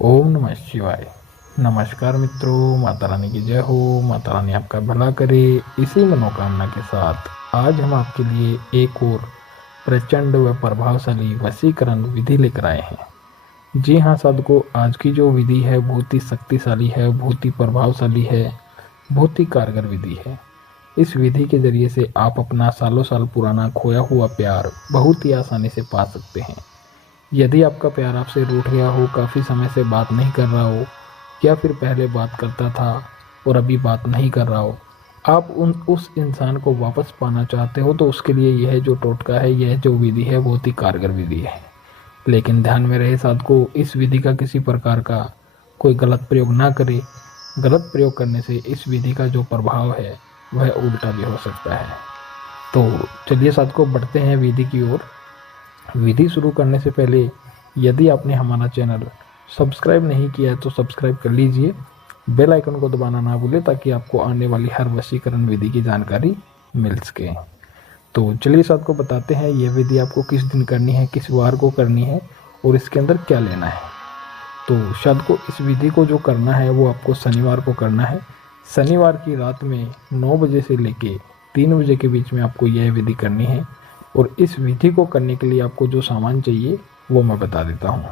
ओम नमः शिवाय। नमस्कार मित्रों, माता रानी की जय हो। माता रानी आपका भला करे, इसी मनोकामना के साथ आज हम आपके लिए एक और प्रचंड व प्रभावशाली वशीकरण विधि लेकर आए हैं। जी हाँ साधकों, आज की जो विधि है बहुत ही शक्तिशाली है, बहुत ही प्रभावशाली है, बहुत ही कारगर विधि है। इस विधि के जरिए से आप अपना सालों साल पुराना खोया हुआ प्यार बहुत ही आसानी से पा सकते हैं। यदि आपका प्यार आपसे रूठ गया हो, काफ़ी समय से बात नहीं कर रहा हो, या फिर पहले बात करता था और अभी बात नहीं कर रहा हो, आप उस इंसान को वापस पाना चाहते हो, तो उसके लिए यह जो टोटका है, यह जो विधि है बहुत ही कारगर विधि है। लेकिन ध्यान में रहे साधकों, इस विधि का किसी प्रकार का कोई गलत प्रयोग ना करे। गलत प्रयोग करने से इस विधि का जो प्रभाव है वह उल्टा भी हो सकता है। तो चलिए साधकों, बढ़ते हैं विधि की ओर। विधि शुरू करने से पहले यदि आपने हमारा चैनल सब्सक्राइब नहीं किया है तो सब्सक्राइब कर लीजिए। बेल आइकन को दबाना ना भूलें ताकि आपको आने वाली हर वशीकरण विधि की जानकारी मिल सके। तो चलिए साथ को बताते हैं यह विधि आपको किस दिन करनी है, किस वार को करनी है और इसके अंदर क्या लेना है। तो शायद को इस विधि को जो करना है वो आपको शनिवार को करना है। शनिवार की रात में 9 बजे से लेके 3 बजे के बीच में आपको यह विधि करनी है। और इस विधि को करने के लिए आपको जो सामान चाहिए वो मैं बता देता हूँ।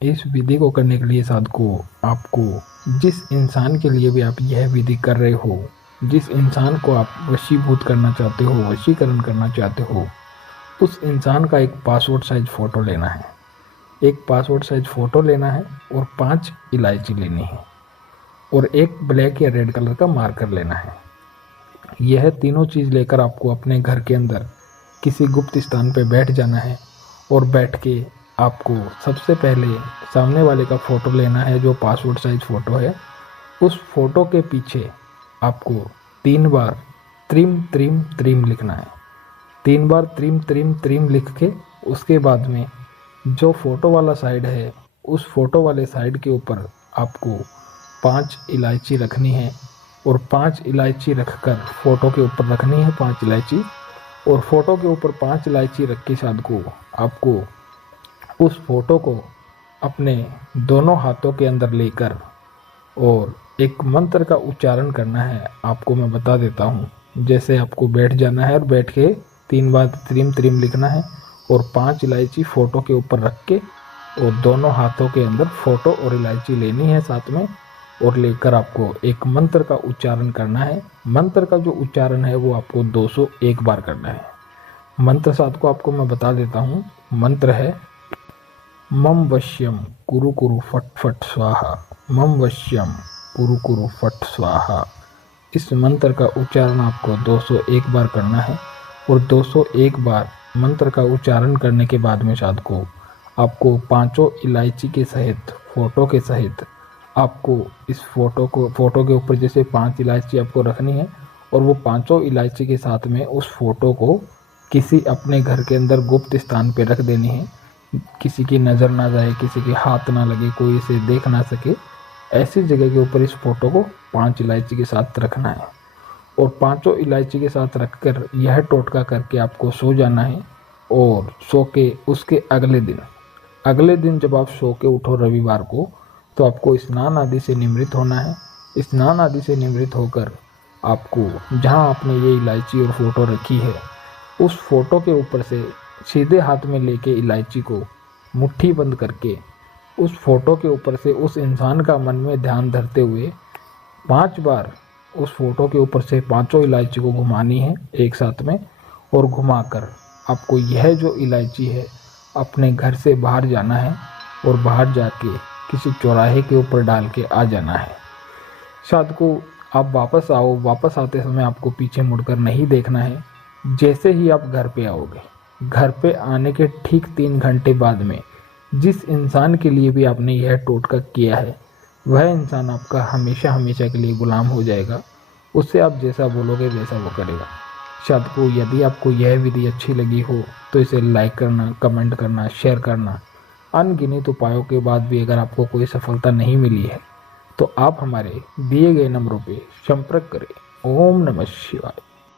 इस विधि को करने के लिए साधकों, आपको जिस इंसान के लिए भी आप यह विधि कर रहे हो, जिस इंसान को आप वशीभूत करना चाहते हो, वशीकरण करना चाहते हो, उस इंसान का एक पासपोर्ट साइज फ़ोटो लेना है। एक पासपोर्ट साइज फ़ोटो लेना है और 5 इलायची लेनी है और एक ब्लैक या रेड कलर का मार्कर लेना है। यह तीनों चीज़ लेकर आपको अपने घर के अंदर किसी गुप्त स्थान पर बैठ जाना है और बैठ के आपको सबसे पहले सामने वाले का फ़ोटो लेना है, जो पासपोर्ट साइज फ़ोटो है। उस फोटो के पीछे आपको 3 बार त्रिम त्रिम त्रिम लिखना है। 3 बार त्रिम त्रिम त्रिम लिख के उसके बाद में जो फ़ोटो वाला साइड है, उस फोटो वाले साइड के ऊपर आपको 5 इलायची रखनी है और 5 इलायची रखकर फ़ोटो के ऊपर रखनी है 5 इलायची। और फोटो के ऊपर 5 इलायची रख के साथ को आपको उस फोटो को अपने दोनों हाथों के अंदर लेकर और एक मंत्र का उच्चारण करना है। आपको मैं बता देता हूँ। जैसे आपको बैठ जाना है और बैठ के 3 बार त्रिम त्रिम लिखना है और 5 इलायची फ़ोटो के ऊपर रख के और दोनों हाथों के अंदर फ़ोटो और इलायची लेनी है साथ में, और लेकर आपको एक मंत्र का उच्चारण करना है। मंत्र का जो उच्चारण है वो आपको 201 बार करना है। मंत्र साथ को आपको मैं बता देता हूँ। मंत्र है मम वश्यम कुरु कुरु फट फट स्वाहा। मम वश्यम कुरु कुरु फट स्वाहा। इस मंत्र का उच्चारण आपको 201 बार करना है और 201 बार मंत्र का उच्चारण करने के बाद में साथ को आपको 5 इलायची के सहित, फ़ोटो के सहित, आपको इस फ़ोटो के ऊपर जैसे 5 इलायची आपको रखनी है और वो 5 इलायची के साथ में उस फ़ोटो को किसी अपने घर के अंदर गुप्त स्थान पे रख देनी है। किसी की नज़र ना जाए, किसी के हाथ ना लगे, कोई इसे देख ना सके, ऐसी जगह के ऊपर इस फ़ोटो को 5 इलायची के साथ रखना है। और 5 इलायची के साथ रखकर यह टोटका करके आपको सो जाना है। और सो के उसके अगले दिन जब आप सो के उठो रविवार को, तो आपको स्नान आदि से निवृत्त होना है। स्नान आदि से निवृत्त होकर आपको जहाँ आपने ये इलायची और फ़ोटो रखी है, उस फोटो के ऊपर से सीधे हाथ में लेके इलायची को मुट्ठी बंद करके उस फोटो के ऊपर से उस इंसान का मन में ध्यान धरते हुए 5 बार उस फोटो के ऊपर से 5 इलायची को घुमानी है एक साथ में। और घुमाकर आपको यह जो इलायची है अपने घर से बाहर जाना है और बाहर जाके किसी चौराहे के ऊपर डाल के आ जाना है। शायद को आप वापस आओ, वापस आते समय आपको पीछे मुड़कर नहीं देखना है। जैसे ही आप घर पे आओगे, घर पे आने के ठीक 3 घंटे बाद में जिस इंसान के लिए भी आपने यह टोटका किया है, वह इंसान आपका हमेशा हमेशा के लिए गुलाम हो जाएगा। उससे आप जैसा बोलोगे वैसा वो करेगा। शायद को यदि आपको यह विधि अच्छी लगी हो तो इसे लाइक करना, कमेंट करना, शेयर करना। अनगिनत उपायों के बाद भी अगर आपको कोई सफलता नहीं मिली है तो आप हमारे दिए गए नंबरों पे संपर्क करें। ओम नमः शिवाय।